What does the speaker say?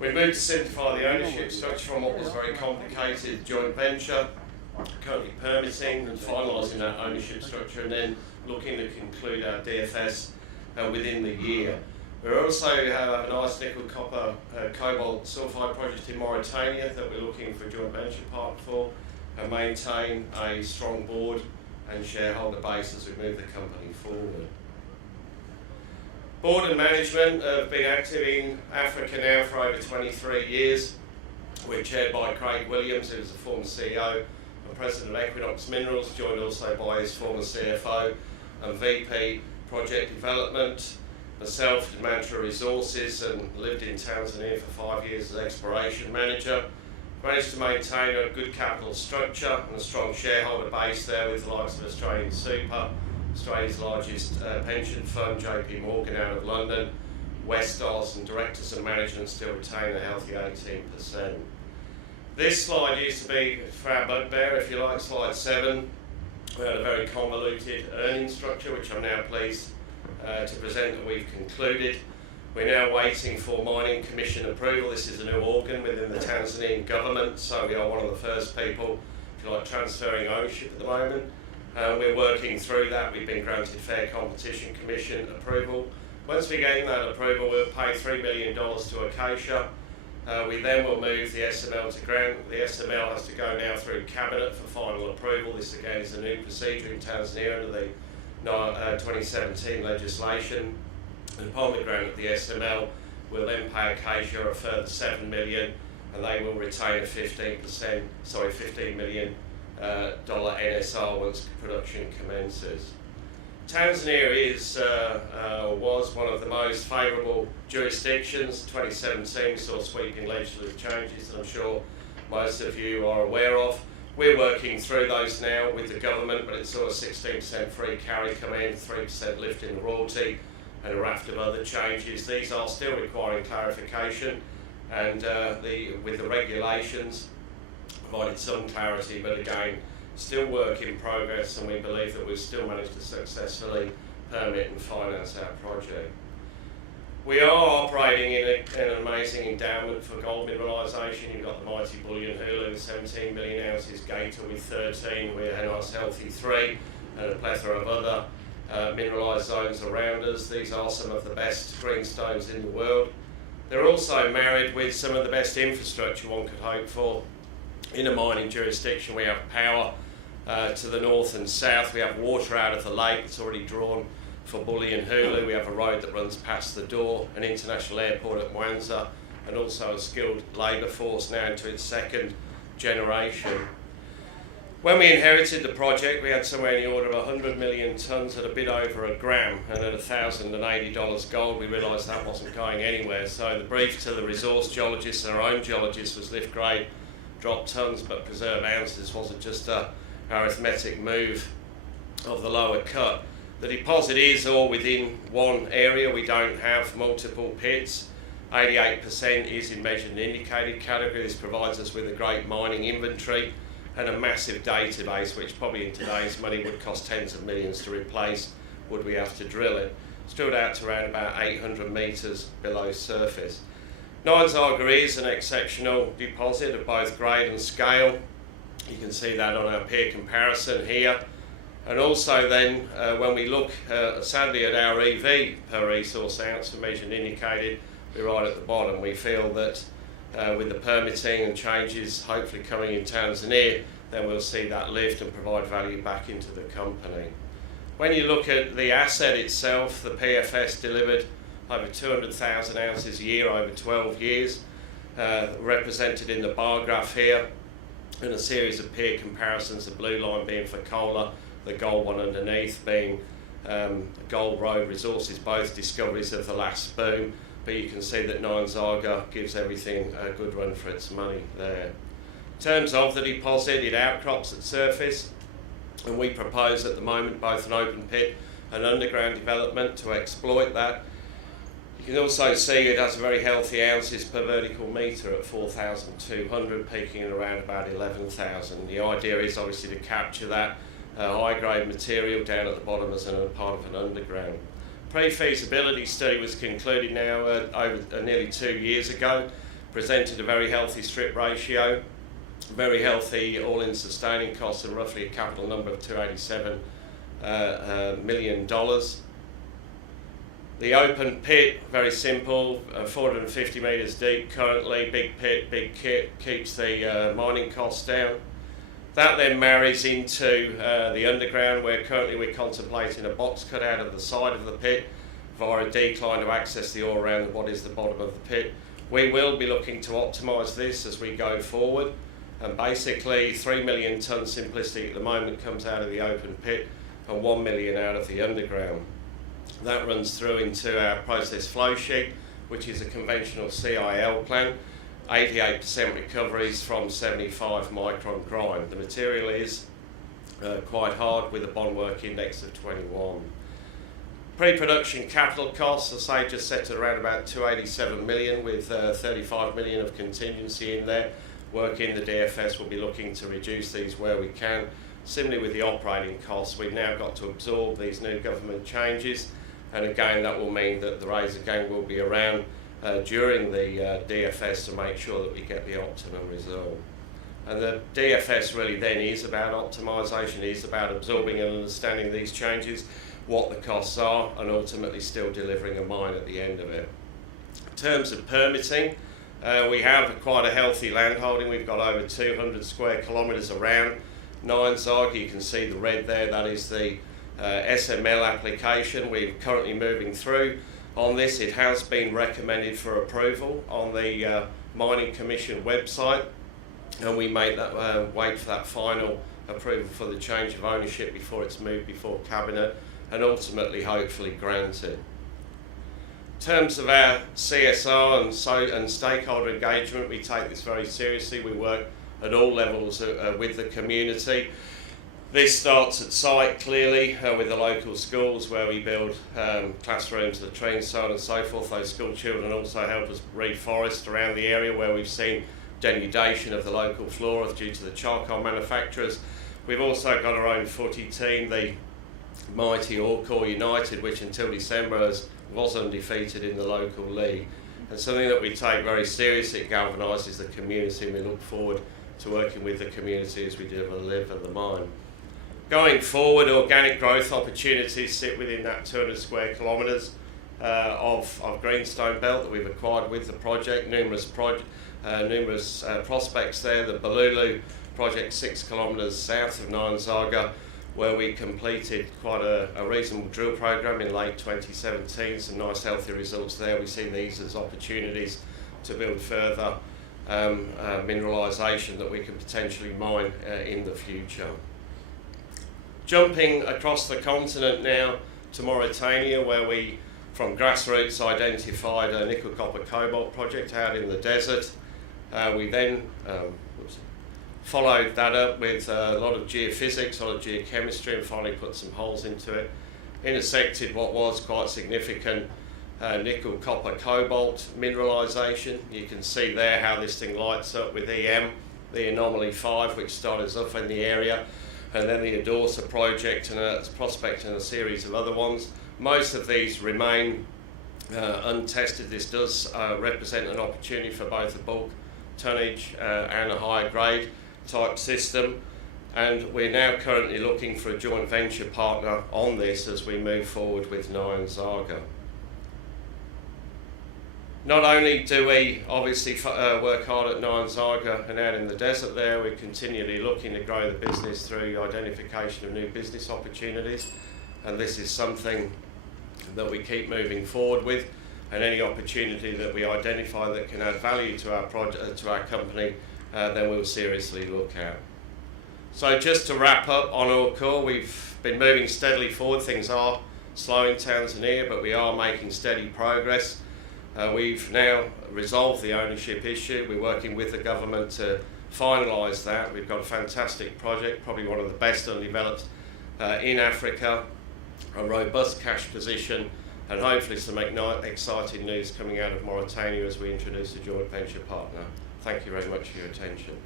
We've moved to simplify the ownership structure from what was a very complicated joint venture, currently permitting and finalising that ownership structure, and then looking to conclude our DFS within the year. We also have a nice nickel copper cobalt sulphide project in Mauritania that we're looking for a joint venture partner for, and maintain a strong board and shareholder base as we move the company forward. Board and management have been active in Africa now for over 23 years. We're chaired by Craig Williams, who's the former CEO and President of Equinox Minerals, joined also by his former CFO and VP Project Development. Myself did Mantra Resources and lived in Tanzania for 5 years as exploration manager. Managed to maintain a good capital structure and a strong shareholder base there with the likes of Australian Super, Australia's largest pension fund, JP Morgan out of London, Westos, and directors and management still retain a healthy 18%. This slide used to be for our bugbear, if you like, slide 7. We had a very convoluted earnings structure, which I'm now pleased to present that we've concluded. We're now waiting for Mining Commission approval. This is a new organ within the Tanzanian government, so we are one of the first people, if you like, transferring ownership at the moment. We're working through that. We've been granted Fair Competition Commission approval. Once we gain that approval, we'll pay $3 million to Acacia. We then will move the SML to grant. The SML has to go now through Cabinet for final approval. This again is a new procedure in Tanzania under the 2017 legislation. And upon the grant of the SML, we'll then pay Acacia a further $7 million, and they will retain a 15 million dollar NSR once production commences. Tanzania is was one of the most favourable jurisdictions. 2017 we saw sweeping legislative changes that I'm sure most of you are aware of. We're working through those now with the government, but it's sort of 16% free carry come in, 3% lift in the royalty, and a raft of other changes. These are still requiring clarification, and with the regulations provided some clarity, but again, still work in progress, and we believe that we've still managed to successfully permit and finance our project. We are operating in an amazing endowment for gold mineralisation. You've got the mighty Bullion Hulu with 17 million ounces, Gator with 13, we're a nice healthy 3, and a plethora of other mineralised zones around us. These are some of the best greenstones in the world. They're also married with some of the best infrastructure one could hope for. In a mining jurisdiction, we have power to the north and south. We have water out of the lake that's already drawn for Bullion Hulu. We have a road that runs past the door, an international airport at Mwanza, and also a skilled labour force now into its second generation. When we inherited the project, we had somewhere in the order of 100 million tonnes at a bit over a gram, and at $1,080 gold, we realised that wasn't going anywhere. So the brief to the resource geologists and our own geologists was lift grade, drop tonnes, but preserve ounces. Wasn't just a arithmetic move of the lower cut. The deposit is all within one area. We don't have multiple pits. 88% is in measured and indicated category. This provides us with a great mining inventory and a massive database, which probably in today's money would cost tens of millions to replace would we have to drill it. It's drilled out to around about 800 metres below surface. Nyanzaga is an exceptional deposit of both grade and scale. You can see that on our peer comparison here. And also then, when we look sadly at our EV per resource ounce for measured and indicated, we're right at the bottom. We feel that with the permitting and changes hopefully coming in Tanzania, then we'll see that lift and provide value back into the company. When you look at the asset itself, the PFS delivered over 200,000 ounces a year over 12 years, represented in the bar graph here, and a series of peer comparisons, the blue line being for Cola, the gold one underneath being Gold Road Resources, both discoveries of the last boom, but you can see that Nyanzaga gives everything a good run for its money there. In terms of the deposit, it outcrops at surface, and we propose at the moment both an open pit and underground development to exploit that. You can also see it has a very healthy ounces per vertical metre at 4,200, peaking at around about 11,000. The idea is obviously to capture that high-grade material down at the bottom as a part of an underground. Pre-feasibility study was concluded now over nearly 2 years ago. presented a very healthy strip ratio, very healthy all-in sustaining costs, and roughly a capital number of $287 million. The open pit, very simple, 450 metres deep currently, big pit, big kit, keeps the mining costs down. That then marries into the underground, where currently we're contemplating a box cut out of the side of the pit via a decline to access the ore around what is the bottom of the pit. We will be looking to optimise this as we go forward, and basically 3 million tonnes simplistic at the moment comes out of the open pit and 1 million out of the underground. That runs through into our process flow sheet, which is a conventional CIL plant, 88% recoveries from 75 micron grind. The material is quite hard with a bond work index of 21. Pre-production capital costs, as I say, just set at around about 287 million with 35 million of contingency in there. Work in the DFS will be looking to reduce these where we can. Similarly with the operating costs, we've now got to absorb these new government changes, and again that will mean that the Razor Gang will be around during the DFS to make sure that we get the optimum result. And the DFS really then is about optimisation, is about absorbing and understanding these changes, what the costs are, and ultimately still delivering a mine at the end of it. In terms of permitting, we have quite a healthy land holding. We've got over 200 square kilometres around Nyanzaga. You can see the red there, that is the SML application. We're currently moving through on this. It has been recommended for approval on the Mining Commission website, and we make that wait for that final approval for the change of ownership before it's moved before Cabinet and ultimately hopefully granted. In terms of our CSR and stakeholder engagement, we take this very seriously. We work at all levels with the community. This starts at site clearly with the local schools, where we build classrooms, latrines, so on and so forth. Those school children also help us reforest around the area where we've seen denudation of the local flora due to the charcoal manufacturers. We've also got our own footy team, the mighty Orecorp United, which until December was undefeated in the local league. And something that we take very seriously, it galvanises the community, and we look forward to working with the community as we deliver the mine. Going forward, organic growth opportunities sit within that 200 square kilometres of greenstone belt that we've acquired with the project. Numerous prospects there. The Balulu project 6 kilometres south of Nyanzaga, where we completed quite a reasonable drill program in late 2017. Some nice healthy results there. We see these as opportunities to build further mineralisation that we can potentially mine in the future. Jumping across the continent now to Mauritania, where we, from grassroots, identified a nickel, copper, cobalt project out in the desert. We then followed that up with a lot of geophysics, a lot of geochemistry, and finally put some holes into it. Intersected what was quite significant nickel, copper, cobalt mineralisation. You can see there how this thing lights up with EM, the Anomaly 5, which started us off in the area, and then the Adorsa project and a prospect and a series of other ones. Most of these remain untested. This does represent an opportunity for both a bulk tonnage and a higher grade type system, and we're now currently looking for a joint venture partner on this as we move forward with Nyanzaga. Not only do we obviously work hard at Nyanzaga and out in the desert there, we're continually looking to grow the business through identification of new business opportunities, and this is something that we keep moving forward with, and any opportunity that we identify that can add value to our project, to our company, then we'll seriously look at. So just to wrap up on Orecorp, we've been moving steadily forward. Things are slow in Tanzania, but we are making steady progress. We've now resolved the ownership issue. We're working with the government to finalise that. We've got a fantastic project, probably one of the best undeveloped in Africa, a robust cash position, and hopefully some exciting news coming out of Mauritania as we introduce a joint venture partner. Thank you very much for your attention.